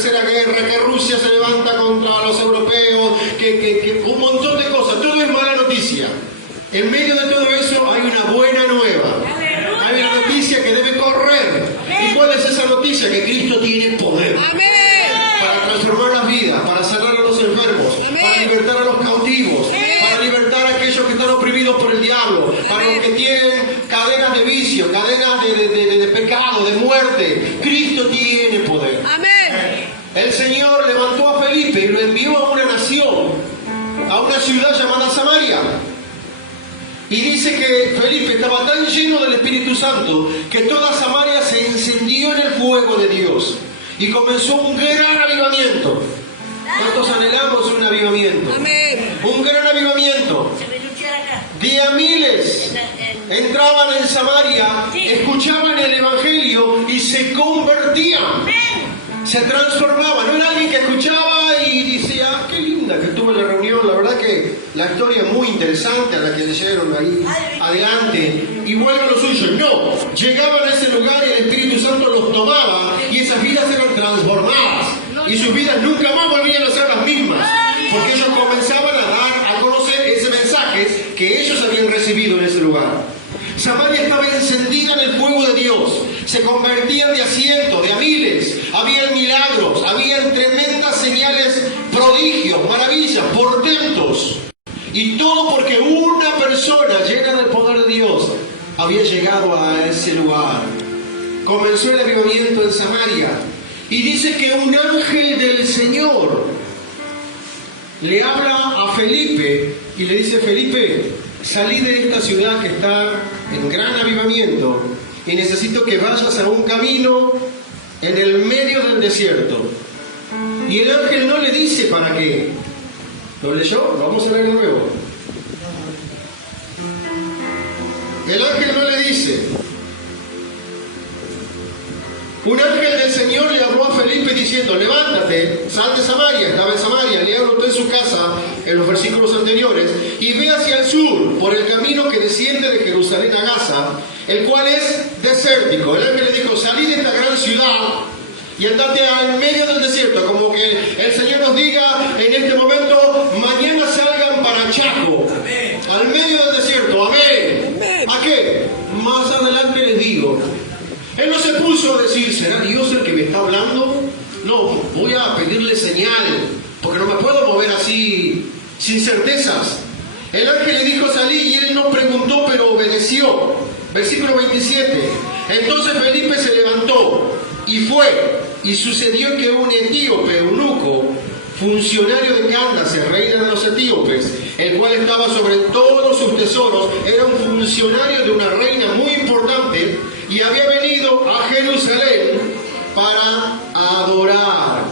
Tercera guerra, que Rusia se levanta contra los europeos, que un montón de cosas, todo es mala noticia. En medio de todo eso hay una buena nueva, hay una noticia que debe correr. ¿Y cuál es esa noticia? Que Cristo tiene poder para transformar las vidas, para sanar a los enfermos, para libertar a los cautivos, para libertar a aquellos que están oprimidos por el diablo, para los que tienen cadenas de vicio, cadenas de pecado, de muerte. Cristo tiene poder. El Señor levantó a Felipe y lo envió a una nación, a una ciudad llamada Samaria. Y dice que Felipe estaba tan lleno del Espíritu Santo que toda Samaria se encendió en el fuego de Dios. Y comenzó un gran avivamiento. ¿Cuántos anhelamos un avivamiento? Un gran avivamiento. De a miles entraban en Samaria, escuchaban el Evangelio y se convertían. Se transformaba, no era alguien que escuchaba y decía, qué linda que estuvo en la reunión, la verdad que la historia es muy interesante a la que leyeron ahí adelante, y vuelven lo suyo. No, llegaban a ese lugar y el Espíritu Santo los tomaba y esas vidas eran transformadas y sus vidas nunca más volvían a ser las mismas, porque ellos comenzaban a dar a conocer ese mensaje que ellos habían recibido en ese lugar. Samaria estaba encendida en el fuego de Dios. Se convertían de a cientos, de a miles. Habían milagros, habían tremendas señales, prodigios, maravillas, portentos. Y todo porque una persona llena del poder de Dios había llegado a ese lugar. Comenzó el avivamiento en Samaria. Y dice que un ángel del Señor le habla a Felipe y le dice, Felipe, salí de esta ciudad que está en gran avivamiento y necesito que vayas a un camino en el medio del desierto. Y el ángel no le dice para qué. ¿Lo leyó? Lo vamos a leer de nuevo. El ángel no le dice. Un ángel del Señor le habló a Felipe diciendo, levántate, sal de Samaria, estaba en Samaria, le habló en su casa en los versículos anteriores, y ve hacia el sur, por el camino que desciende de Jerusalén a Gaza, el cual es desértico. El ángel le dijo, salí de esta gran ciudad y andate al medio del desierto, como que el Señor nos diga en este momento, mañana salgan para Chaco, al medio del desierto, amén. ¿A qué? Más adelante les digo. Él no se puso a decir, ¿será Dios el que me está hablando? No, voy a pedirle señal, porque no me puedo mover así, sin certezas. El ángel le dijo, salí, y él no preguntó, pero obedeció. Versículo 27. Entonces Felipe se levantó y fue, y sucedió que un etíope, eunuco, funcionario de Candace, reina de los etíopes, el cual estaba sobre todos sus tesoros, era un funcionario de una reina muy importante, y había venido a Jerusalén para adorar.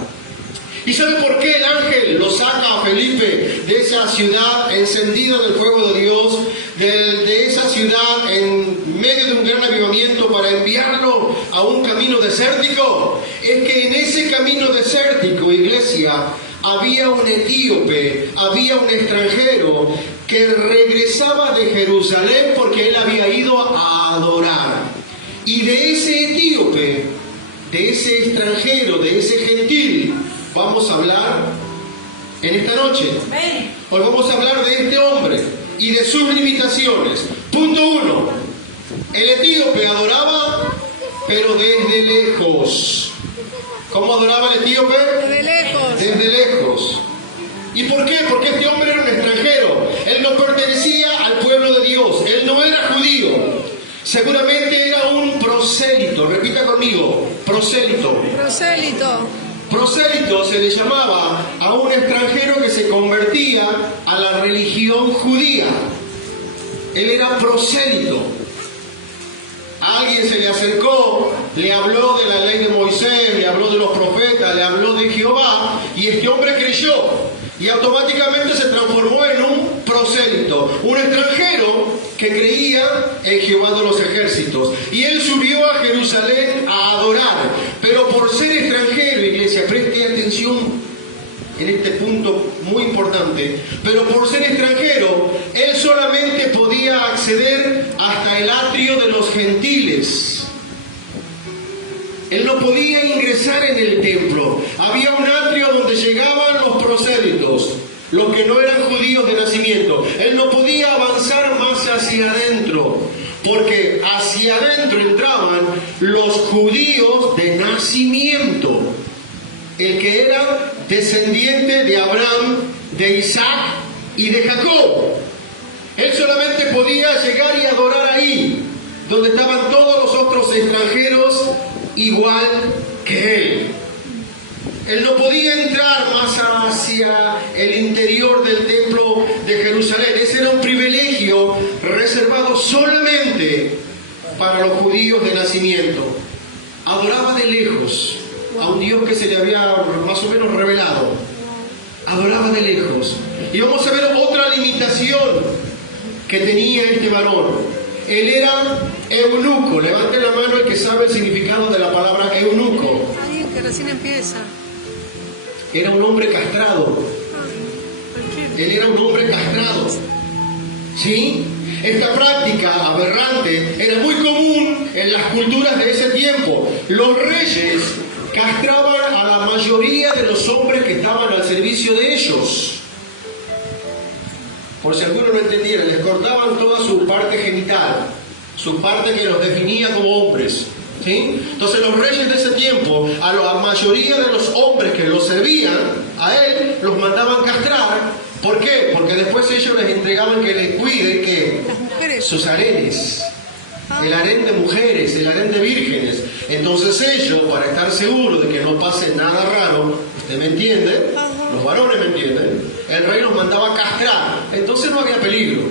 ¿Y sabe por qué el ángel lo saca a Felipe de esa ciudad encendida del fuego de Dios, de esa ciudad en medio de un gran avivamiento, para enviarlo a un camino desértico? Es que en ese camino desértico, iglesia, había un etíope, había un extranjero que regresaba de Jerusalén porque él había ido a adorar. Y de ese etíope, de ese extranjero, de ese gentil, vamos a hablar en esta noche. Hoy vamos a hablar de este hombre y de sus limitaciones. Punto 1. El etíope adoraba, pero desde lejos. ¿Cómo adoraba el etíope? Desde lejos. Desde lejos. ¿Y por qué? Porque este hombre era un extranjero. Él no pertenecía al pueblo de Dios. Él no era judío. Seguramente era un prosélito. Repita conmigo, prosélito. Prosélito. Prosélito se le llamaba a un extranjero que se convertía a la religión judía. Él era prosélito. A alguien se le acercó, le habló de la ley de Moisés, le habló de los profetas, le habló de Jehová, y este hombre creyó. Y automáticamente se transformó en un prosélito, un extranjero que creía en Jehová de los ejércitos. Y él subió a Jerusalén a adorar. Pero por ser extranjero, iglesia, preste atención en este punto muy importante. Pero por ser extranjero, él solamente podía acceder hasta el atrio de los gentiles. Él no podía ingresar en el templo. Había un atrio donde llegaban los prosélitos, los que no eran judíos de nacimiento. Él no podía avanzar más hacia adentro, porque hacia adentro entraban los judíos de nacimiento, el que era descendiente de Abraham, de Isaac y de Jacob. Él solamente podía llegar y adorar ahí, donde estaban todos los otros extranjeros igual que él. Él no podía entrar más hacia el interior del templo de Jerusalén. Ese era un privilegio reservado solamente para los judíos de nacimiento. Adoraba de lejos a un Dios que se le había más o menos revelado. Adoraba de lejos. Y vamos a ver otra limitación que tenía este varón. Él era eunuco. Levanten la mano el que sabe el significado de la palabra eunuco. Alguien que recién empieza. Era un hombre castrado. Él era un hombre castrado. ¿Sí? Esta práctica aberrante era muy común en las culturas de ese tiempo. Los reyes castraban a la mayoría de los hombres que estaban al servicio de ellos. Por si alguno no entendiera, les cortaban toda su parte genital, su parte que los definía como hombres. ¿Sí? Entonces los reyes de ese tiempo, a la mayoría de los hombres que los servían, a él los mandaban castrar. ¿Por qué? Porque después ellos les entregaban que les cuide que Las mujeres. sus harenes, el harén de mujeres, el harén de vírgenes. Entonces ellos, para estar seguros de que no pase nada raro, ¿usted me entiende? Los varones me entienden. El rey los mandaba castrar. Entonces no había peligro.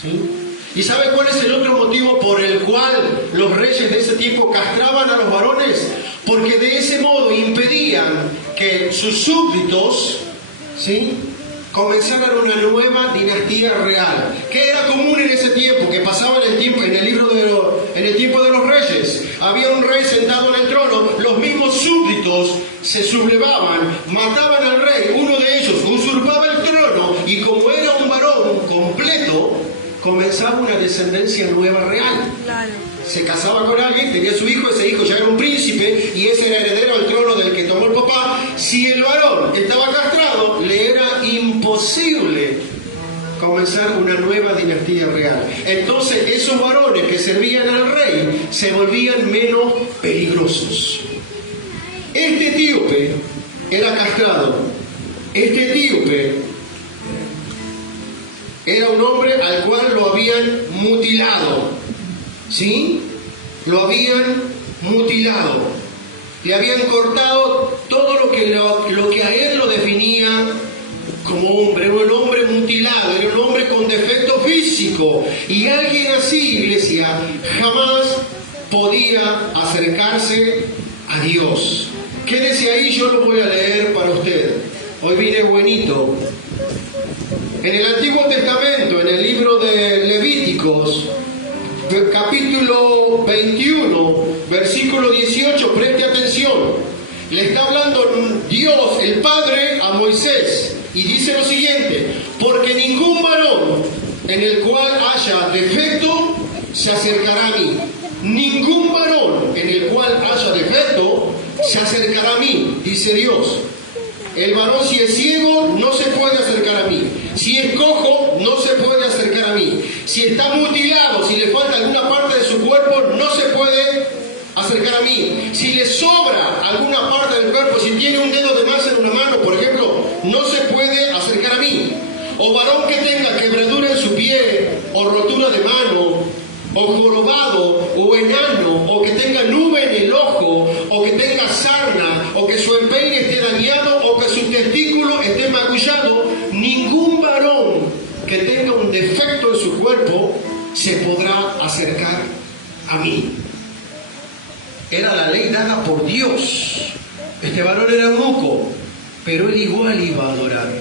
¿Sí? ¿Y sabe cuál es el otro motivo por el cual los reyes de ese tiempo castraban a los varones? Porque de ese modo impedían que sus súbditos, ¿sí?, comenzaran una nueva dinastía real. ¿Qué era común en ese tiempo? Que pasaba en el tiempo de los reyes. Había un rey sentado en el trono, los mismos súbditos se sublevaban, mataban al rey, uno de ellos usurpaba el trono y como era un varón completo, comenzaba una descendencia nueva real. Claro. Se casaba con alguien, tenía su hijo, ese hijo ya era un príncipe y ese era heredero al trono del que tomó el papá. Si el varón estaba castrado, le era imposible comenzar una nueva dinastía real. Entonces esos varones que servían al rey se volvían menos peligrosos. Este etíope era castrado. Este etíope era un hombre al cual lo habían mutilado. ¿Sí? Lo habían mutilado. Le habían cortado todo lo que a él lo definía como hombre. Era un hombre mutilado, era un hombre con defecto físico. Y alguien así, iglesia, jamás podía acercarse a Dios. Quédese ahí, yo lo voy a leer para usted. Hoy vine buenito. En el Antiguo Testamento, en el libro de Levíticos, capítulo 21, versículo 18, preste atención. Le está hablando Dios, el Padre, a Moisés, y dice lo siguiente: porque ningún varón en el cual haya defecto se acercará a mí. Ningún varón en el cual haya defecto se acercará a mí, dice Dios. El varón, si es ciego, no se puede acercar a mí. Si es cojo, no se puede acercar a mí. Si está mutilado, si le falta alguna parte de su cuerpo, no se puede acercar a mí. Si le sobra alguna parte del cuerpo, si tiene un dedo de más en una mano, por ejemplo, no se puede acercar a mí. O varón que tenga quebradura en su pie, o rotura de mano, o jorobado, o enano, o que tenga nube en el ojo, o que tenga sarna, o que su empeine esté dañado, o que su testículo esté magullado, ningún varón que tenga un defecto en su cuerpo se podrá acercar a mí. Era la ley dada por Dios. Este varón era eunuco, pero él igual iba a adorar.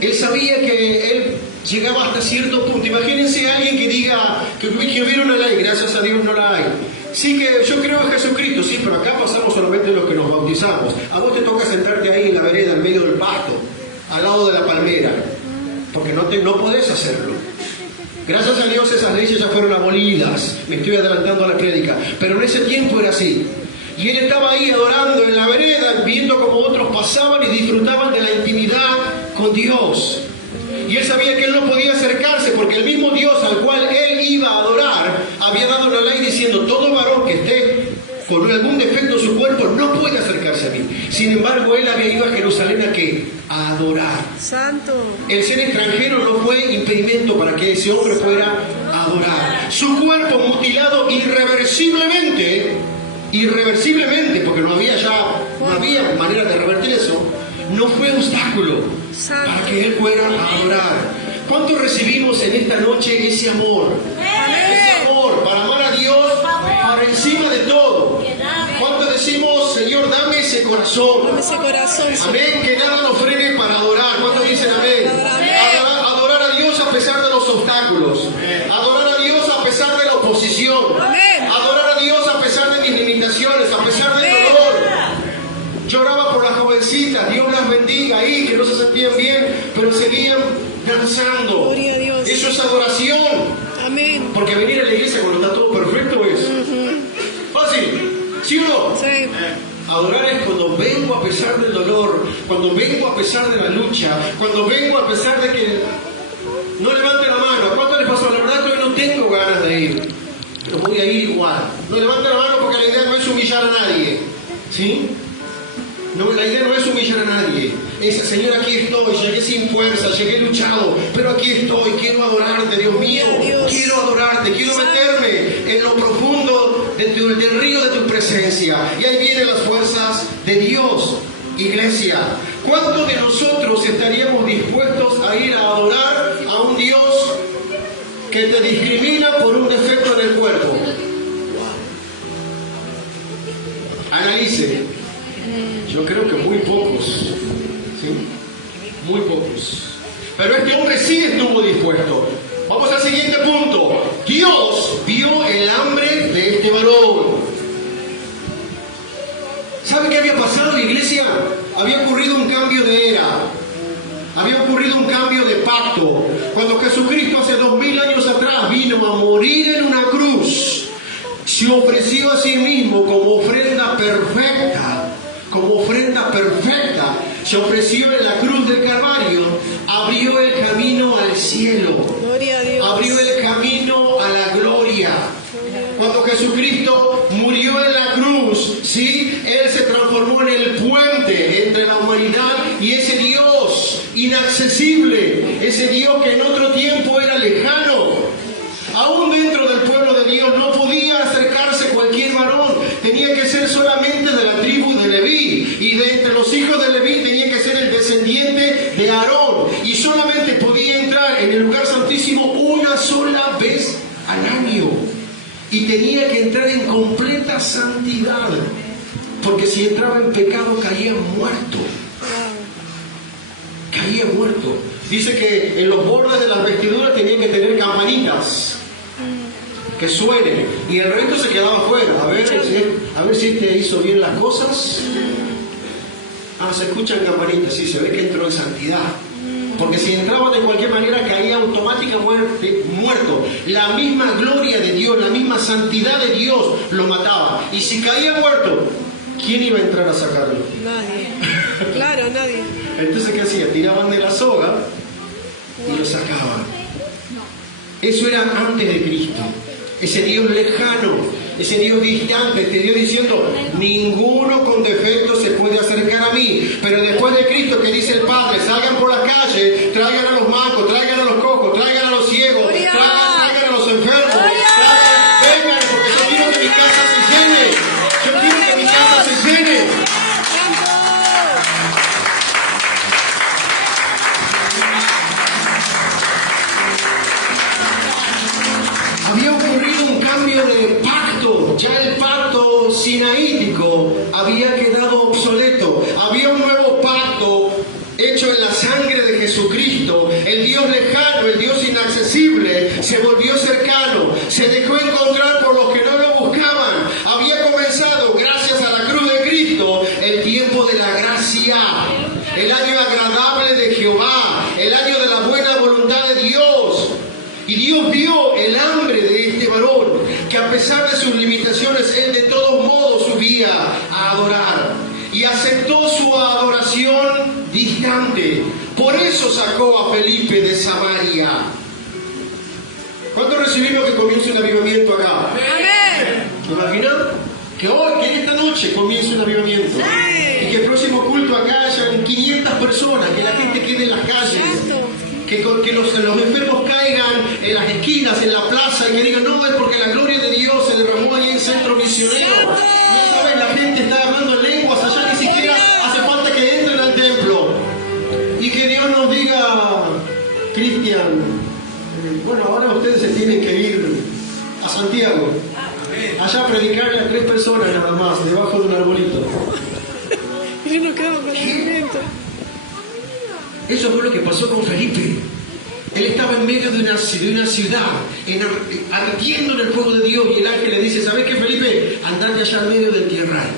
Él sabía que él llegaba hasta cierto punto. Imagínense a alguien que diga que hubiera una ley, gracias a Dios no la hay. Sí, que yo creo en Jesucristo, sí, pero acá pasamos solamente los que nos bautizamos. A vos te toca sentarte ahí en la vereda, en medio del pasto, al lado de la palmera, porque no podés hacerlo. Gracias a Dios esas leyes ya fueron abolidas. Me estoy adelantando a la prédica. Pero en ese tiempo era así. Y él estaba ahí adorando en la vereda, viendo como otros pasaban y disfrutaban de la intimidad con Dios. Y él sabía que él no podía acercarse porque el mismo Dios al cual él iba a adorar había dado una ley diciendo: todo varón que esté con algún defecto en su cuerpo no puede acercarse a mí. Sin embargo, él había ido a Jerusalén ¿a qué? A adorar. Santo. El ser extranjero no fue impedimento para que ese hombre fuera a adorar. Su cuerpo mutilado irreversiblemente, porque no había manera de revertir eso, no fue obstáculo para que él fuera a adorar. ¿Cuánto recibimos en esta noche ese amor? Ese amor para amar a Dios por encima de todo. ¿Cuánto decimos: Señor, dame ese corazón? Dame ese corazón. Amén, que nada nos frene para adorar. ¿Cuántos dicen amén? Adorar a Dios a pesar de los obstáculos. Adorar a Dios a pesar de la oposición. Adorar a Dios a pesar de mis limitaciones, a pesar del dolor. Lloraba por las jovencitas, Dios las bendiga ahí, que no se sentían bien, pero seguían danzando. Gloria a Dios. Eso es adoración. Amén. Porque venir a la iglesia cuando está todo perfecto es fácil, ¿sí o no? Sí. Adorar es cuando vengo a pesar del dolor, cuando vengo a pesar de la lucha, cuando vengo a pesar de que no levante la mano. ¿A cuánto les pasó? La verdad que hoy no tengo ganas de ir, pero voy a ir igual. No levante la mano porque la idea no es humillar a nadie, ¿sí? No, la idea no es humillar a nadie. Es: Señor, aquí estoy, llegué sin fuerza, llegué luchado, pero aquí estoy, quiero adorarte, Dios mío. Quiero adorarte, quiero meterme en lo profundo del río de tu presencia. Y ahí vienen las fuerzas de Dios. Iglesia, ¿cuántos de nosotros estaríamos dispuestos a ir a adorar a un Dios que te discrimina por un defecto en el cuerpo? Analice. Yo creo que muy pocos, ¿sí? Muy pocos. Pero este hombre sí estuvo dispuesto. Vamos al siguiente punto. Dios vio el hambre de este varón. ¿Sabe qué había pasado en la iglesia? Había ocurrido un cambio de era. Había ocurrido un cambio de pacto. Cuando Jesucristo hace 2000 años atrás vino a morir en una cruz, se ofreció a sí mismo como ofrenda perfecta. Como ofrenda perfecta, se ofreció en la cruz del Calvario, abrió el camino al cielo, Gloria a Dios. abrió el camino a la gloria. Cuando Jesucristo murió en la cruz, ¿sí? Él se transformó en el puente entre la humanidad y ese Dios inaccesible, ese Dios que en otro tiempo era lejano. Aún dentro del pueblo de Dios no podía acercarse cualquier varón, tenía que ser solamente de la tribu de Leví, y de entre los hijos de Leví tenía que ser el descendiente de Aarón, y solamente podía entrar en el lugar santísimo una sola vez al año, y tenía que entrar en completa santidad, porque si entraba en pecado caía muerto. Caía muerto. Dice que en los bordes de las vestiduras tenían que tener campanitas que suenen, y el resto se quedaba afuera. A ver si este hizo bien las cosas. Se escuchan campanitas, sí, se ve que entró en santidad. Porque si entraba de cualquier manera caía automáticamente muerto. La misma gloria de Dios, la misma santidad de Dios lo mataba. Y si caía muerto, ¿quién iba a entrar a sacarlo? Nadie. Claro, nadie. Entonces, ¿qué hacía? Tiraban de la soga y lo sacaban. Eso era antes de Cristo. Ese Dios lejano, ese Dios distante, este Dios diciendo: ninguno con defecto se puede acercar a mí. Pero después de Cristo, que dice el Padre: salgan por las calles, traigan a los mancos, traigan a los cojos, traigan a los ciegos, traigan a los enfermos, vengan, porque yo quiero que mi casa se llene. Yo quiero que mi casa se llene. Había ocurrido un cambio de pacto. Ya el pacto sinaítico había quedado obsoleto. Había un nuevo pacto hecho en la sangre de Jesucristo. El Dios lejano, el Dios inaccesible, se volvió cercano. Se dejó encontrar por los que no lo buscaban. Había comenzado, gracias a la cruz de Cristo, el tiempo de la gracia. El año agradable de Jehová. El año de la buena voluntad de Dios. Y Dios Dios vio el hambre de este varón, que a pesar de sus limitaciones, él de todos modos subía a adorar. Y aceptó su adoración distante. Por eso sacó a Felipe de Samaria. ¿Cuántos recibimos que comience un avivamiento acá? Amén. ¿Te imaginas? Que hoy, que esta noche comience un avivamiento. Y que el próximo culto acá hayan 500 personas, que la gente quede en las calles. Que los enfermos caigan en las esquinas, en la plaza, y que digan, no, es porque la gloria de Dios se derramó ahí en Centro Misionero. No sabes, la gente está hablando en lenguas, allá ni siquiera hace falta que entren al templo. Y que Dios nos diga, Cristian, bueno, ahora ustedes se tienen que ir a Santiago, allá a predicarle a 3 personas nada más, debajo de un arbolito. Y nos quedamos con el movimiento. Eso fue lo que pasó con Felipe. Él estaba en medio de una ciudad, ardiendo en el fuego de Dios, y el ángel le dice, ¿sabes qué, Felipe? Andate allá en medio del tierral.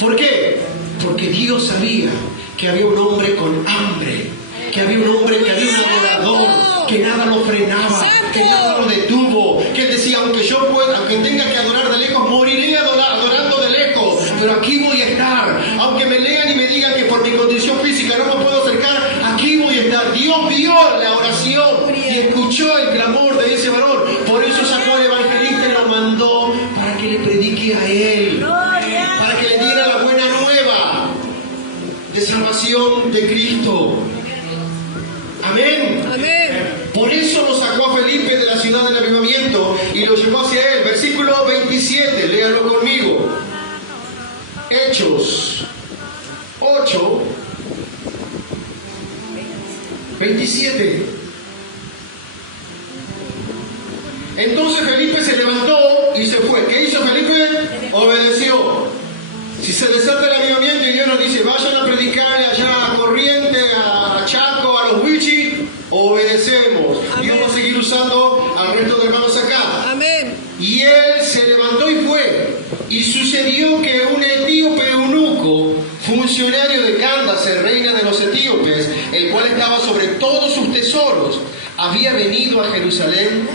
¿Por qué? Porque Dios sabía que había un hombre con hambre, que había un hombre, que había un adorador, que nada lo frenaba, que nada lo detuvo, que él decía, aunque tenga que adorar de lejos, moriré adorando de lejos, pero aquí voy a estar. Aunque me lean y me digan que por mi condición física no me puedo acercar, aquí voy a estar. Dios vio la oración y escuchó el clamor de ese varón. Por eso sacó al evangelista y lo mandó para que le predique a él, para que le diera la buena nueva de salvación de Cristo. Amén. Amén. Por eso lo sacó a Felipe de la ciudad del avivamiento y lo llevó hacia él. Versículo 27, léanlo conmigo. Hechos 8, 27. Entonces Felipe se levantó y se fue. ¿Qué hizo Felipe? Obedeció. Si se desata el avivamiento y Dios nos dice, vayan a predicar allá a Corriente, a Chaco, a los Wichis, obedecemos. Amén. Dios va a seguir usando al resto de hermanos acá. Amén. Y él se levantó y fue. Y sucedió que un etíope eunuco, funcionario de Candace, reina de los etíopes, el cual estaba sobre todos sus tesoros, había venido a Jerusalén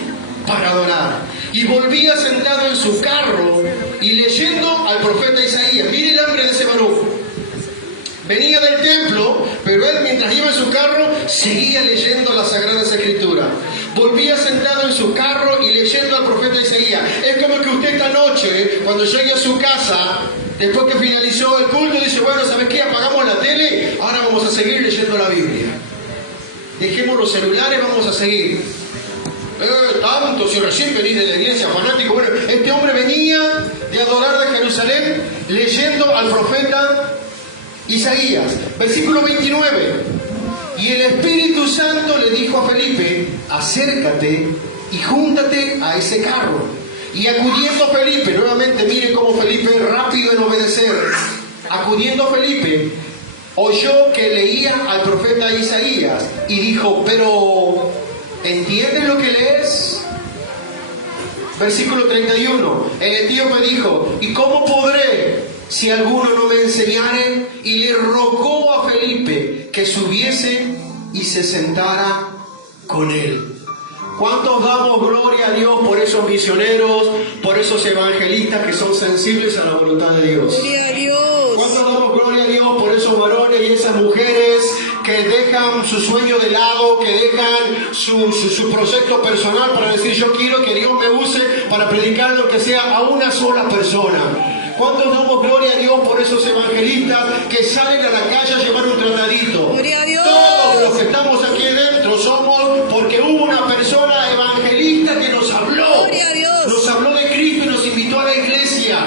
para adorar. Y volvía sentado en su carro y leyendo al profeta Isaías. Mire el hambre de ese varón. Venía del templo, pero él mientras iba en su carro seguía leyendo las Sagradas Escrituras. Volvía sentado en su carro y leyendo al profeta Isaías. Es como que usted esta noche, cuando llegue a su casa, después que finalizó el culto, dice, bueno, ¿sabes qué? Apagamos la tele, ahora vamos a seguir leyendo la Biblia. Dejemos los celulares, vamos a seguir. Tanto, si recién venís de la iglesia, fanático. Bueno, este hombre venía de adorar de Jerusalén leyendo al profeta Isaías. Versículo 29. Y el Espíritu Santo le dijo a Felipe, acércate y júntate a ese carro. Y acudiendo Felipe, nuevamente mire cómo Felipe es rápido en obedecer. Acudiendo Felipe, oyó que leía al profeta Isaías y dijo, pero ¿entiendes lo que lees? Versículo 31. El etíope dijo, ¿y cómo podré si alguno no me enseñare? Y le rogó a Felipe que subiese y se sentara con él. ¿Cuántos damos gloria a Dios por esos misioneros, por esos evangelistas que son sensibles a la voluntad de Dios? Gloria a Dios. ¿Cuántos damos gloria a Dios por esos varones y esas mujeres que dejan su sueño de lado, que dejan su proyecto personal para decir, yo quiero que Dios me use para predicar lo que sea a una sola persona? ¿Cuántos damos gloria a Dios por esos evangelistas que salen a la calle a llevar un tratadito? Gloria a Dios. Todos los que estamos aquí dentro somos porque hubo una persona evangelista que nos habló. Gloria a Dios. Nos habló de Cristo y nos invitó a la iglesia.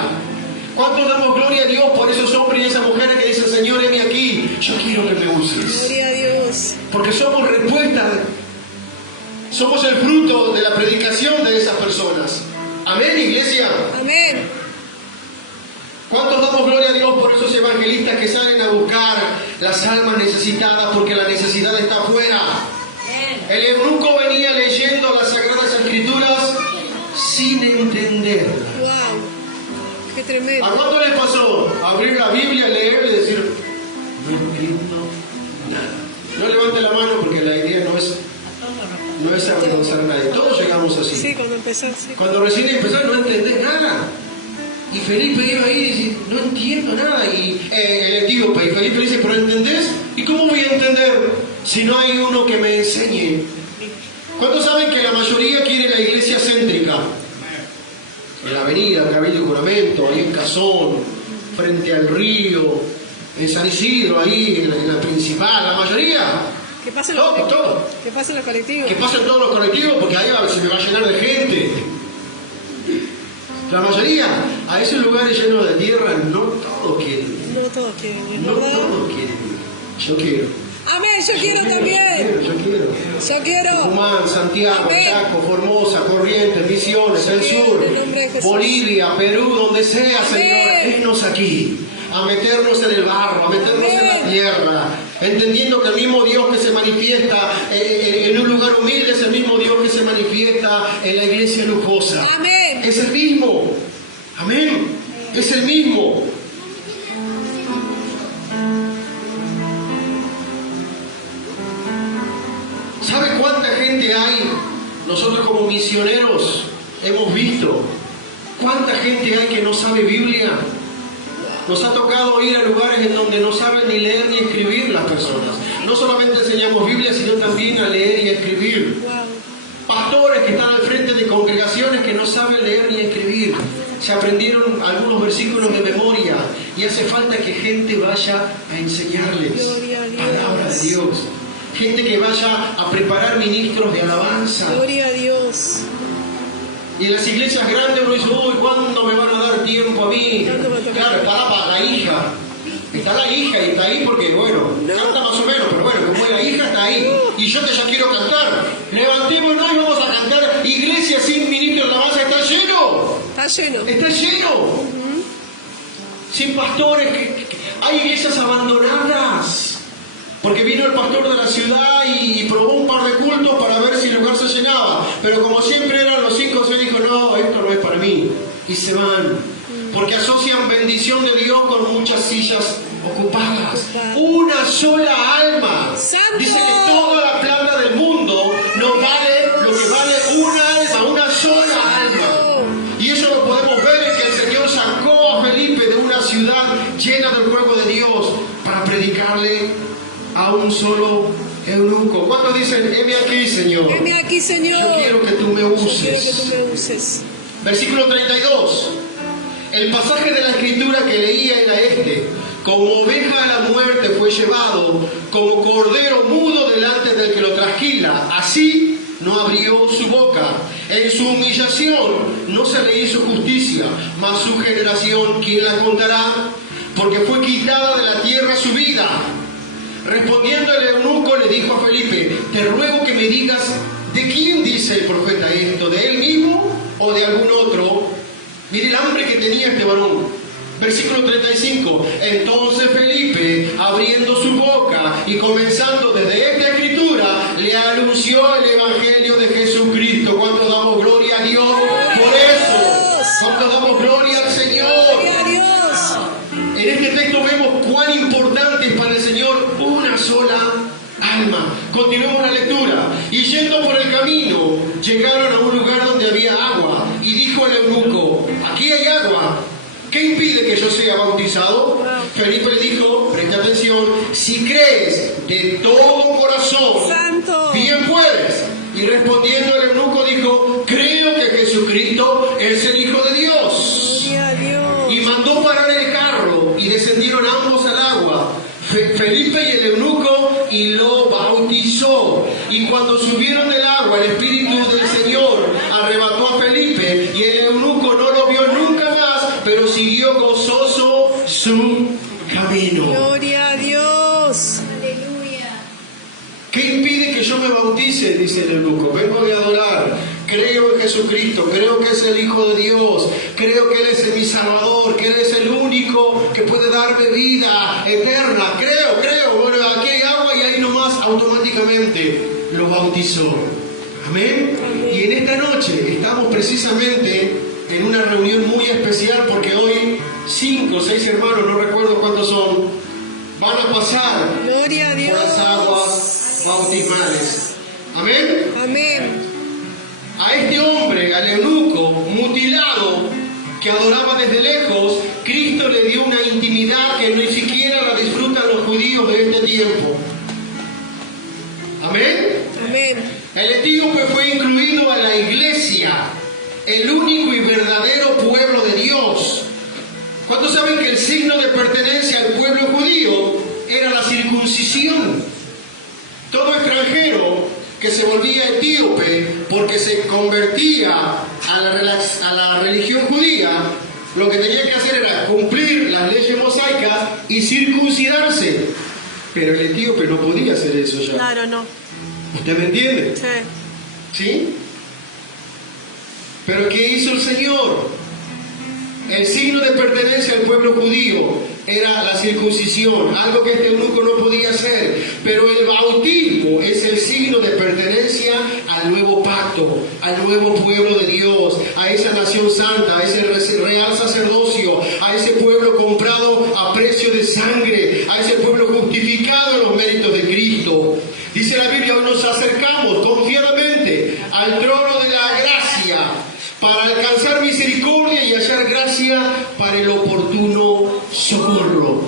¿Cuántos damos gloria a Dios por esos hombres y esas mujeres que dicen, Señor, heme aquí, yo quiero que me uses? Gloria a Dios. Porque somos respuesta, somos el fruto de la predicación de esas personas. Amén, iglesia. Amén. ¿Cuántos damos gloria a Dios por esos evangelistas que salen a buscar las almas necesitadas porque la necesidad está afuera? El eunuco venía leyendo las Sagradas Escrituras sin entender. Wow. Qué tremendo. ¿A cuánto les pasó abrir la Biblia, leer y decir, no entiendo nada? No levante la mano porque la idea no es avergonzar a nadie. Todos empezar, sí. Cuando recién empezás no entendés nada. Y Felipe iba ahí y dice, no entiendo nada. Y el etíope, y Felipe dice, ¿pero entendés? ¿Y cómo voy a entender si no hay uno que me enseñe? ¿Cuántos saben que la mayoría quiere la iglesia céntrica? En la avenida, Cabildo y Juramento, ahí en Cazón, frente al río, en San Isidro, ahí en la principal, la mayoría. Que pasen los colectivos. Todo. Que pasen los colectivos. Que pasen todos los colectivos porque ahí se me va a llenar de gente. La mayoría, a esos lugares llenos de tierra, no todos quieren. No todos quieren ir, No ¿verdad? todos quieren. Yo quiero. Amén, yo quiero también. Yo quiero. Yo quiero. Tucumán, Santiago, Amén. Chaco, Formosa, Corrientes, Misiones, el Amén, sur, en el nombre de Jesús. Bolivia, Perú, donde sea, Amén. Señor, vennos aquí, a meternos en el barro, a meternos en la Amén. tierra, entendiendo que el mismo Dios que se manifiesta en un lugar humilde es el mismo Dios que se manifiesta en la iglesia lujosa. Amén. Es el mismo. Amén. Es el mismo. ¿Sabe cuánta gente hay? Nosotros como misioneros hemos visto cuánta gente hay que no sabe Biblia. Nos ha tocado ir a lugares en donde no saben ni leer ni escribir las personas. No solamente enseñamos Biblia, sino también a leer y a escribir. Wow. Pastores que están al frente de congregaciones que no saben leer ni escribir. Se aprendieron algunos versículos de memoria y hace falta que gente vaya a enseñarles Gloria a Dios. palabra de Dios. Gente que vaya a preparar ministros de alabanza. Gloria a Dios. Y en las iglesias grandes uno dice, uy, ¿cuándo me van a dar tiempo a mí? ¿Cuándo me toca? Claro, está la hija. Está la hija y está ahí porque, bueno, canta más o menos, pero bueno, como la hija está ahí. Y yo que ya quiero cantar. Levantémonos y vamos a cantar. Iglesia sin ministro de alabanza está lleno. Está lleno. Está lleno. Sin pastores. Hay iglesias abandonadas. Porque vino el pastor de la ciudad y probó un par de cultos para ver si el lugar se llenaba. Pero como siempre eran los 5 o 6, dijo, no, esto no es para mí. Y se van. Porque asocian bendición de Dios con muchas sillas ocupadas. Una sola alma. ¡Santo! Dice que toda la plata del mundo no vale lo que vale una alma, una sola alma. Y eso lo podemos ver en que el Señor sacó a Felipe de una ciudad llena del fuego de Dios para predicarle a un solo eunuco. ¿Cuántos dicen, heme aquí, Señor? Heme aquí, Señor. Yo quiero que tú me Yo quiero que uses. tú me uses. Versículo 32. El pasaje de la escritura que leía era este. Como oveja a la muerte fue llevado, como cordero mudo delante del que lo trasquila. Así no abrió su boca. En su humillación no se le hizo justicia, mas su generación, ¿quién la contará? Porque fue quitada de la tierra su vida. Respondiendo el eunuco le dijo a Felipe, te ruego que me digas, ¿de quién dice el profeta esto? ¿De él mismo o de algún otro? Mire el hambre que tenía este varón. Versículo 35. Entonces Felipe, abriendo su boca y comenzando desde esta escritura, le anunció el evangelio de Jesucristo. ¿Cuánto damos gloria a Dios por eso? ¿Cuánto damos gloria al Señor? Gloria a Dios. En este texto vemos cuán importante es para el Señor una sola alma. Continuamos la lectura. Y yendo por el camino, llegaron a un lugar donde había agua. Y dijo el eunuco, aquí hay agua. ¿Qué impide que yo sea bautizado? Felipe le dijo, presta atención, si crees de todo corazón, Santo. bien puedes. Y respondiendo el eunuco dijo, creo que Jesucristo es el Hijo de Dios. Gloria a Dios. Y mandó parar el carro y descendieron ambos al agua, Felipe y el eunuco, y lo bautizó. Y cuando subieron del agua, el Espíritu del Señor arrebató a Felipe y el eunuco no lo vio nunca más, pero siguió gozoso su camino. Gloria a Dios. ¿Qué impide que yo me bautice? Dice el eunuco. Vengo de adorar. Creo en Jesucristo. Creo que es el Hijo de Dios. Creo que Él es mi Salvador. Que Él es el único que puede darme vida eterna. Creo. Bueno, aquí hay agua y ahí nomás automáticamente lo bautizó. Amén. Y en esta noche estamos precisamente en una reunión muy especial porque hoy 5 o 6 hermanos, no recuerdo cuántos son, van a pasar Gloria a por Dios. las aguas bautismales. Amén. Amén. a este hombre, al eunuco, mutilado, que adoraba desde lejos, Cristo le dio una intimidad que ni siquiera la disfrutan los judíos de este tiempo. Amén. Amén. El etíope fue incluido a la iglesia, el único y verdadero pueblo de Dios. ¿Cuántos saben que el signo de pertenencia al pueblo judío era la circuncisión? Todo extranjero que se volvía etíope porque se convertía a la religión judía, lo que tenía que hacer era cumplir las leyes mosaicas y circuncidarse. Pero el etíope no podía hacer eso ya. Claro, no. ¿Usted me entiende? Sí. ¿Sí? Pero ¿qué hizo el Señor? El signo de pertenencia al pueblo judío era la circuncisión, algo que este eunuco no podía hacer. Pero el bautismo es el signo de pertenencia al nuevo pacto, al nuevo pueblo de Dios, a esa nación santa, a ese real sacerdocio, a ese pueblo comprado a precio de sangre, a ese pueblo justificado en los méritos de Cristo. Dice la Biblia, hoy nos acercamos confiadamente al trono de la gracia para alcanzar misericordia y hallar gracia para el oportuno socorro.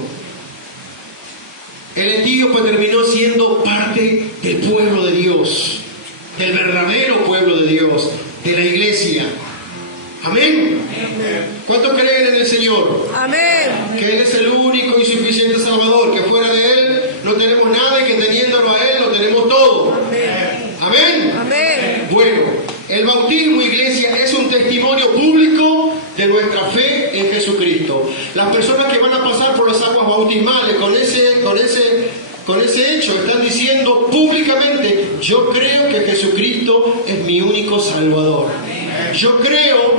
El etíope terminó siendo parte del pueblo de Dios, del verdadero pueblo de Dios, de la iglesia. Amén. ¿Cuántos creen en el Señor? Amén. Que Él es el único y suficiente Salvador, que fuera de Él no tenemos nada y que teniéndolo a Él lo tenemos todo. Amén. Amén. Bueno, el bautismo, iglesia, es un testimonio público de nuestra fe en Jesucristo. Las personas que van a pasar por las aguas bautismales con ese hecho están diciendo públicamente: yo creo que Jesucristo es mi único Salvador. Yo creo,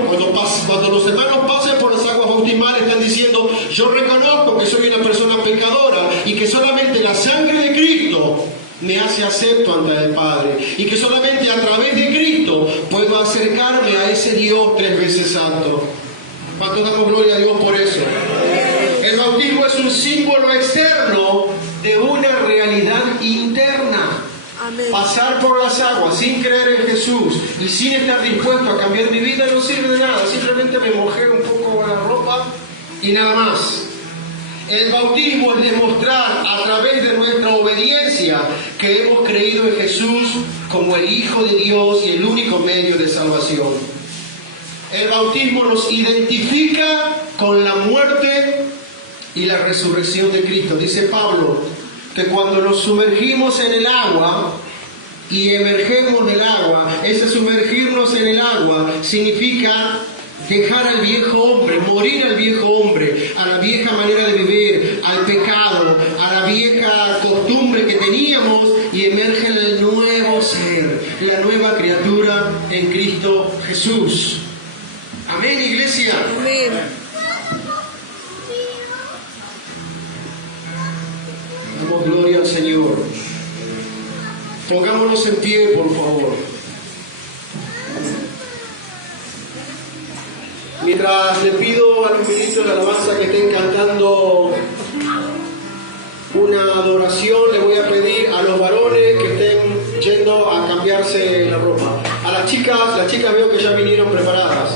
cuando los hermanos pasen por las aguas bautismales, están diciendo: yo reconozco que soy una persona pecadora y que solamente la sangre de Cristo me hace acepto ante el Padre, y que solamente a través de Cristo puedo acercarme a ese Dios 3 veces santo. ¿Cuánto damos gloria a Dios por eso? El bautismo es un símbolo externo de una realidad interna. Amén. Pasar por las aguas sin creer en Jesús y sin estar dispuesto a cambiar mi vida no sirve de nada. Simplemente me mojé un poco la ropa y nada más. El bautismo es demostrar a través de nuestra obediencia que hemos creído en Jesús como el Hijo de Dios y el único medio de salvación. El bautismo nos identifica con la muerte y la resurrección de Cristo. Dice Pablo que cuando nos sumergimos en el agua y emergemos del agua, ese sumergirnos en el agua significa dejar al viejo hombre, morir al viejo hombre, a la vieja manera de vivir, al pecado, a la vieja costumbre que teníamos, y emerge el nuevo ser, la nueva criatura en Cristo Jesús. Amén, iglesia. Amén. Damos gloria al Señor. Pongámonos en pie, por favor. Mientras le pido a los ministros de alabanza que estén cantando una adoración, le voy a pedir a los varones que estén yendo a cambiarse la ropa. A las chicas veo que ya vinieron preparadas.